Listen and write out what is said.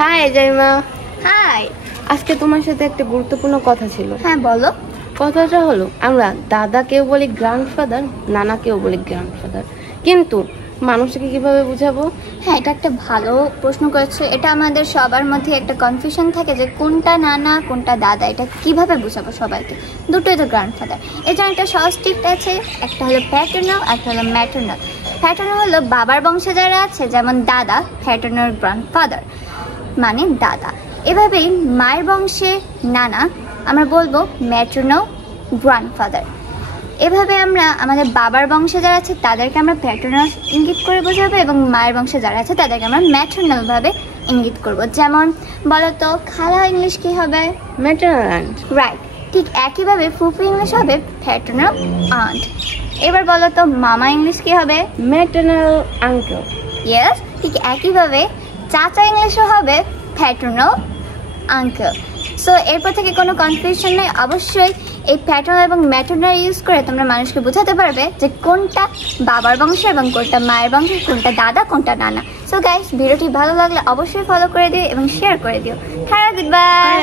High Zaima. High. আজকে তোমার সাথে একটা গুরুত্বপূর্ণ কথা ছিল। হ্যাঁ বলো। কথাটা হলো আমরা দাদাকেও বলি গ্র্যান্ডফাদার, নানাকেও বলি গ্র্যান্ডফাদার, কিন্তু মানুষকে কিভাবে বুঝাবো? হ্যাঁ, এটা একটা ভালো প্রশ্ন করেছো। এটা আমাদের সবার মধ্যে একটা কনফিউশন থাকে যে কোনটা নানা কোনটা দাদা, এটা কিভাবে বুঝাবো সবাইকে। দুটোই তো গ্র্যান্ডফাদার। এর জন্য একটা সহজ টিপ আছে, একটা হলো প্যাটার্নাল, একটা হলো ম্যাটার্নাল। প্যাটার্নাল হলো বাবার বংশে যারা আছে, যেমন দাদা, প্যাটার্নাল গ্র্যান্ডফাদার মানে দাদা। এভাবেই মায়ের বংশে নানা আমরা বলবো ম্যাটার্নাল গ্র্যান্ডফাদার। এভাবে আমরা আমাদের বাবার বংশে যারা আছে তাদেরকে আমরা প্যাটার্নাল ইঙ্গিত করে বোঝাবো, এবং মায়ের বংশে যারা আছে তাদেরকে আমরা ম্যাটার্নাল ভাবে ইঙ্গিত করব। যেমন বলতো খালা ইংলিশ কি হবে? Maternal aunt. রাইট, ঠিক একইভাবে ফুফু ইংলিশ হবে প্যাটার্নাল আন্ট। এবার বলতো মামা ইংলিশ কি হবে? Maternal uncle. ইয়েস, ঠিক একইভাবে চাচা ইংলিশও হবে প্যাটার্নাল আঙ্কেল। সো এরপর থেকে কোনো কনফিউশন নেই। অবশ্যই এই প্যাটার্নাল এবং ম্যাটার্নাল ইউজ করে তোমরা মানুষকে বোঝাতে পারবে যে কোনটা বাবার বংশ এবং কোনটা মায়ের বংশ, কোনটা দাদা কোনটা নানা। সো গাইস, ভিডিওটি ভালো লাগলে অবশ্যই ফলো করে দিও এবং শেয়ার করে দিও। হ্যাঁ, গুড বাই।